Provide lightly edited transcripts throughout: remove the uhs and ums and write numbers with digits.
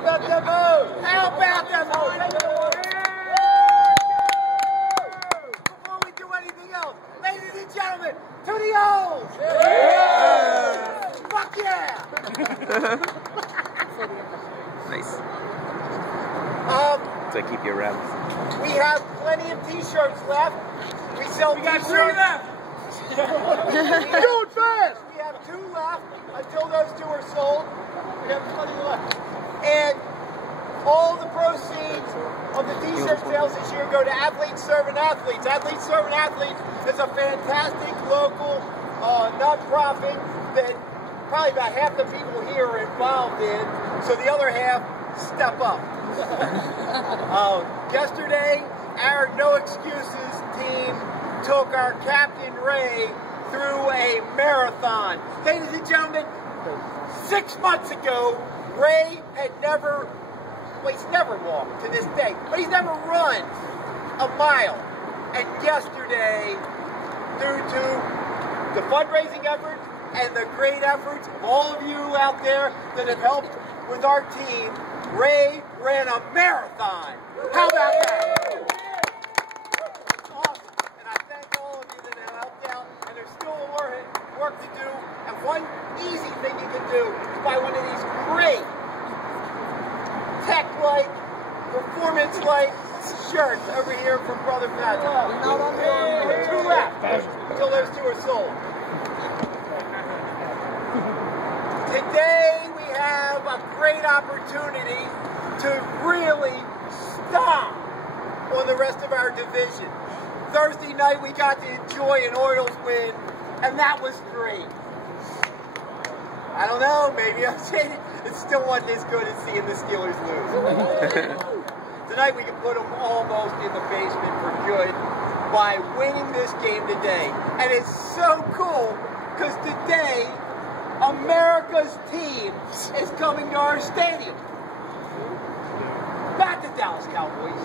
about that move? How about that move? Before we do anything else, ladies and gentlemen, to the O's! Yeah! Fuck yeah! Nice. So keep your reps. We have plenty of t-shirts left. We sell t-shirts. We got 3 left. Do it fast! We have 2 left until those 2 are sold. We have plenty left. And all the proceeds of the t-shirt sales this year go to Athletes Serving Athletes. Athletes Serving Athletes is a fantastic local non-profit that probably about half the people here are involved in, so the other half step up. Yesterday, our No Excuses team took our Captain Ray through a marathon. Ladies and gentlemen, 6 months ago, Ray had never walked to this day, but he's never run a mile. And yesterday, due to the fundraising effort and the great efforts of all of you out there that have helped with our team, Ray ran a marathon. How about that? It's awesome. And I thank all of you that have helped out. And there's still work to do. And one easy thing you can do is buy one of these great tech-like, performance-like shirts over here from Brother Pat. 2 left until those 2 are sold. Today we have a great opportunity to really stomp on the rest of our division. Thursday night we got to enjoy an Orioles win, and that was great. I don't know, maybe I'm saying it still wasn't as good as seeing the Steelers lose. Tonight we can put them almost in the basement for good by winning this game today. And it's so cool because today America's team is coming to our stadium. Not the Dallas Cowboys.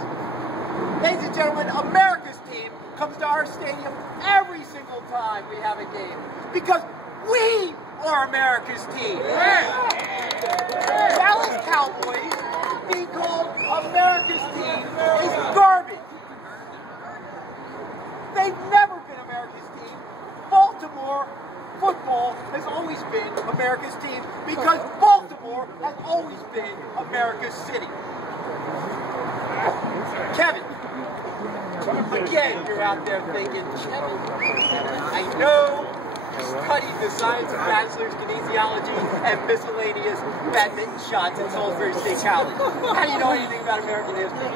Ladies and gentlemen, America's team comes to our stadium every single time we have a game because we are America's team. Dallas Cowboys being called America's team is garbage. They've never been America's team. Baltimore football has always been America's team because Baltimore has always been America's city. Kevin, again, you're out there thinking, I know you studied the science of bachelor's kinesiology and miscellaneous badminton shots at Salisbury State College. How do you know anything about American history?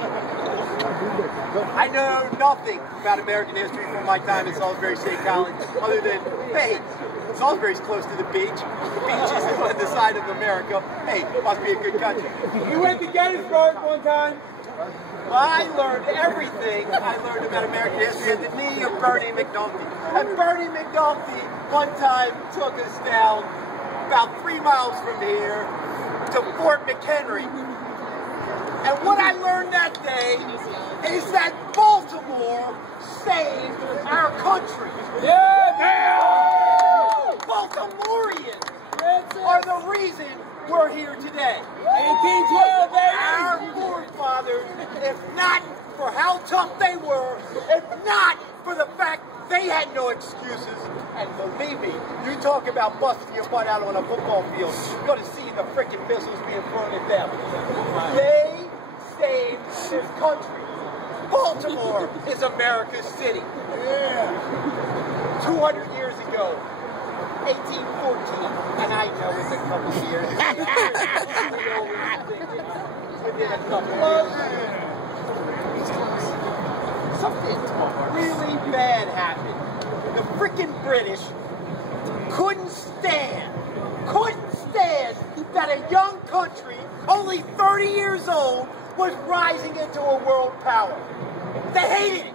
I know nothing about American history from my time at Salisbury State College, other than, hey, Salisbury's close to the beach. The beach is on the side of America. Hey, must be a good country. You went to Gettysburg one time. I learned everything I learned about American history at the knee of Bernie McNulty. And Bernie McNulty one time took us down about 3 miles from here to Fort McHenry. And what I learned that day is that Baltimore saved our country. Baltimoreans are the reason we're here today. 1812, baby! Our forefathers, if not for how tough they were, if not for the fact they had no excuses, and believe me, you talk about busting your butt out on a football field, you're going to see the frickin' missiles being thrown at them. They saved this country. Baltimore is America's city. 200 years ago, 1814, and I know it's a couple years. Within a couple of years, something really bad happened. The freaking British couldn't stand that a young country, only 30 years old, was rising into a world power. They hated it.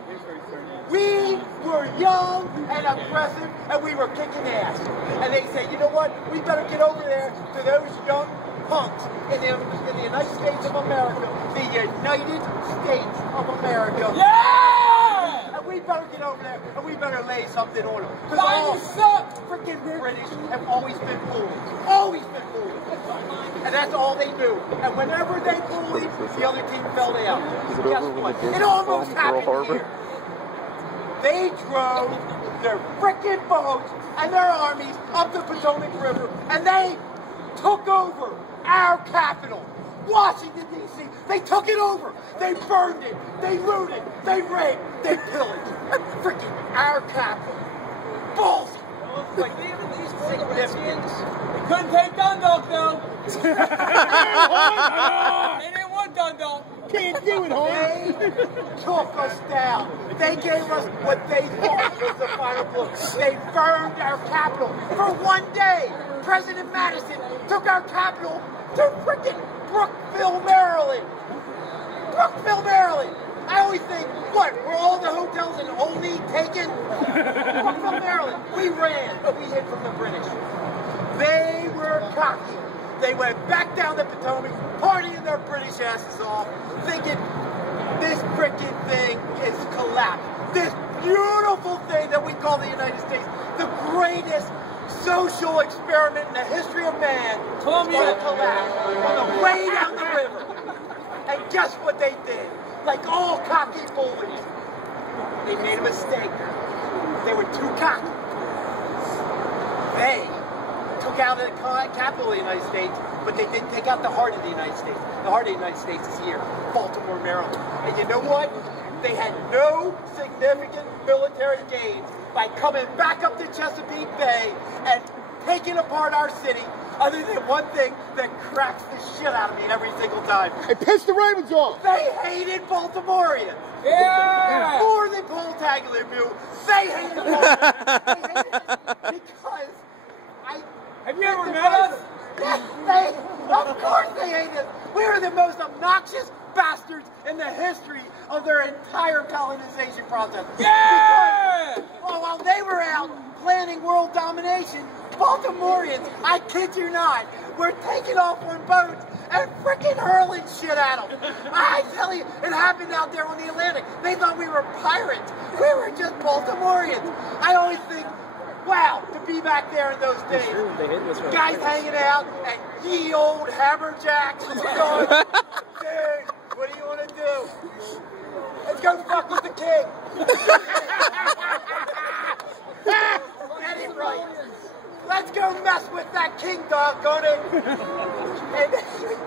We were young and aggressive, and we were kicking ass. And they said, you know what? We better get over there to those young punks in the United States of America, the United States of America. Yeah! And we better get over there and we better lay something on them. Because Why all you suck? freaking British have always been fooled. Always been fooled. And that's all they do. And whenever they bullied, the other team fell down. Guess what? It almost happened here. They drove their freaking boats and their armies up the Potomac River, and they took over our capital, Washington, D.C. They took it over. They burned it. They looted. They raped. They pillaged. Freaking our capital. Balls. Like, significant. They couldn't take Dundalk, though. They didn't want Dundalk. Can't do it, homie. They took us down. They gave us what they thought was the final blow. They burned our capital for one day. President Madison took our capital to freaking Brookville, Maryland. Brookville, Maryland. I always think, what, were all the hotels in Olney taken? Brookville, Maryland. We ran, but we hid from the British. They were cocky. They went back down the Potomac, partying their British asses off, thinking this freaking thing is collapsed. This beautiful thing that we call the United States, the greatest social experiment in the history of man, is going to collapse on the way down the river. And guess what they did? Like all cocky bullies, they made a mistake. They were too cocky. They took out the capital of the United States, but they didn't take out the heart of the United States. The heart of the United States is here, Baltimore, Maryland. And you know what? They had no significant military gains by coming back up to Chesapeake Bay and taking apart our city, other than one thing that cracks the shit out of me every single time. It pissed the Ravens off. They hated Baltimoreans. Yeah! More than Paul Tagliabue, they hated Baltimoreans. Because Have you ever met us? Yes, of course they hate us. We are the most obnoxious bastards in the history of their entire colonization process. Yeah! Because, while they were out planning world domination, Baltimoreans, I kid you not, were taking off on boats and freaking hurling shit at them. I tell you, it happened out there on the Atlantic. They thought we were pirates. We were just Baltimoreans. I always think, wow, to be back there in those days. Guys hanging out at ye old Hammerjacks. Going, dude, what do you want to do? Let's go fuck with the king. Get it right. Let's go mess with that king dog, go to and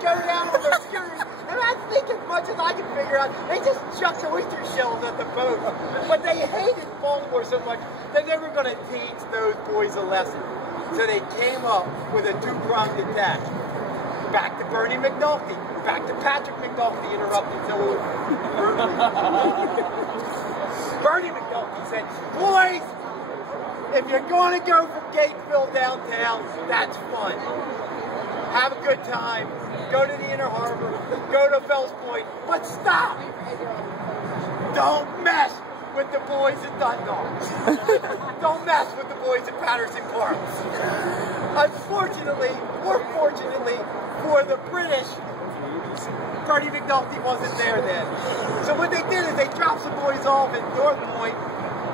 go down with their scooters. And I think as much as I can figure out, they just chucked oyster shells at the boat. But they hated Baltimore so much that they were going to teach those boys a lesson. So they came up with a two-pronged attack. Back to Bernie McNulty. Back to Patrick McNulty interrupted so Bernie McNulty said, boys, if you're going to go from Gatesville downtown, that's fun. Have a good time. Go to the Inner Harbor. Go to Fells Point. But stop! Don't mess with the boys at Dundalk. Don't mess with the boys at Patterson Park. Unfortunately, or fortunately, for the British, Bernie McNulty wasn't there then. So what they did is they dropped some boys off at North Point,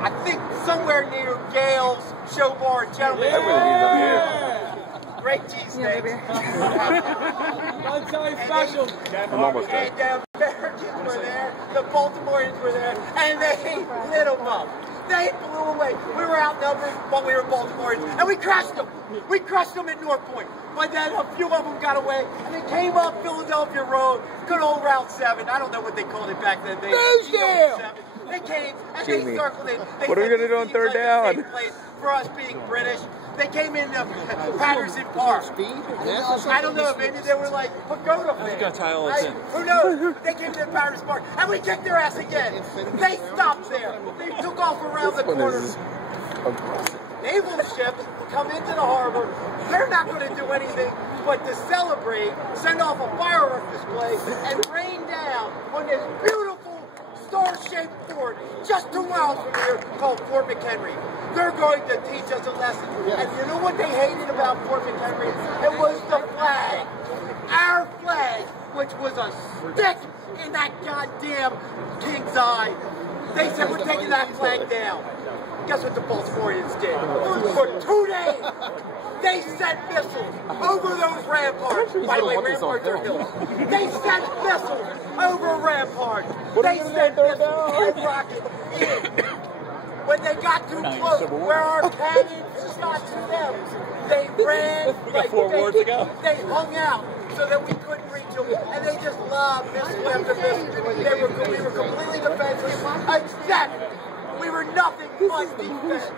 I think somewhere near Gale's Show Bar and Gentlemen. Great cheesesteaks. Lunchtime special. I'm almost done. And the Americans were there, the Baltimoreans were there, and they lit them up. They blew away. We were outnumbered, but we were Baltimoreans, and we crushed them. We crushed them at North Point. But then a few of them got away, and they came up Philadelphia Road, good old Route 7. I don't know what they called it back then. They came and they circled it. They what are we going to do on third down? For us being British, they came into Patterson Park. I don't know, maybe they were like Pagoda fans. Who knows? They came to Patterson Park, and we kicked their ass again. They stopped there. They took off around the corner. Naval ships come into the harbor. They're not going to do anything but to celebrate, send off a firework display, and rain down on this beautiful star-shaped fort just 2 miles from here called Fort McHenry. They're going to teach us a lesson. And you know what they hated about Fort McHenry? It was the flag. Our flag, which was a stick in that goddamn king's eye. They said we're taking that flag down. Guess what the Baltimoreans did? For 2 days, they sent missiles over those ramparts. By the way, ramparts are hills. They sent missiles over ramparts. They sent missiles and rockets in. When they got too close, where our cannons shot to them, they ran like they hung out so that we couldn't reach them, and they just lobbed missile after missile. We were completely defenseless, except we were nothing but defense.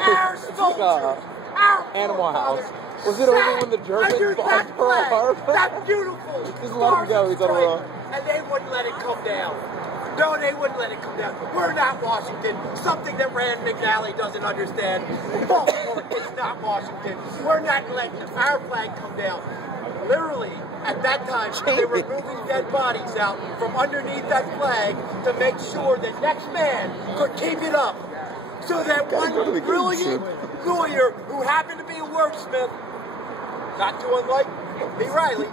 Our soldiers, our Animal House. forefathers Was it over sat when the Germans under bombed that Pearl flag, Harbor? that beautiful Just let him go, he's on a roll. and they wouldn't let it come down. No, they wouldn't let it come down. We're not Washington. Something that Rand McNally doesn't understand. Baltimore is not Washington. We're not letting our flag come down. Literally, at that time, they were moving dead bodies out from underneath that flag to make sure the next man could keep it up. So that one brilliant lawyer who happened to be a wordsmith, not too unlike B. Riley,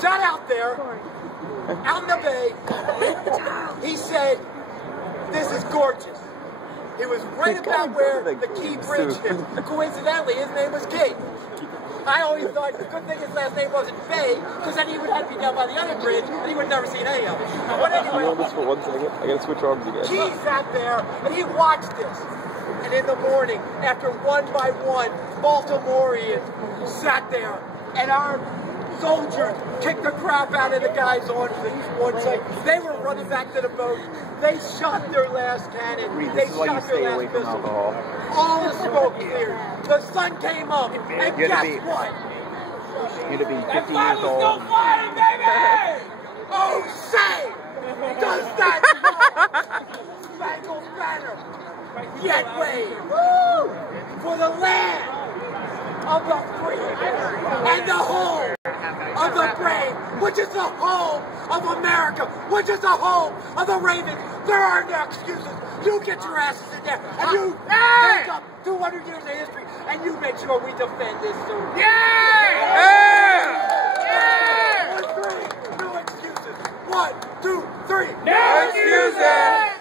sat out there, out in the bay. He said, "This is gorgeous." He was right about where the Key Bridge is. Coincidentally, his name was Key. I always thought the good thing his last name wasn't Bay, because then he would have to be down by the other bridge, and he would never see any of it. But anyway, Hold this for 1 second. I gotta switch arms again. Key sat there, and he watched this. And in the morning, after one by one, Baltimoreans sat there, and our soldiers kicked the crap out of the guys on one side. They were running back to the boat. They shot their last cannon. They shot their last missile. All the smoke cleared. The sun came up, and guess what? You'd have been 50 That years flag was still old. flying, baby! Oh, say! Does that spangled banner yet wave for the land of the free and the home of the brave, which is the home of America, which is the home of the Ravens? There are no excuses. You get your asses in there, and you take up 200 years of history, and you make sure we defend this. No excuses. 1, 2, 3. No excuses!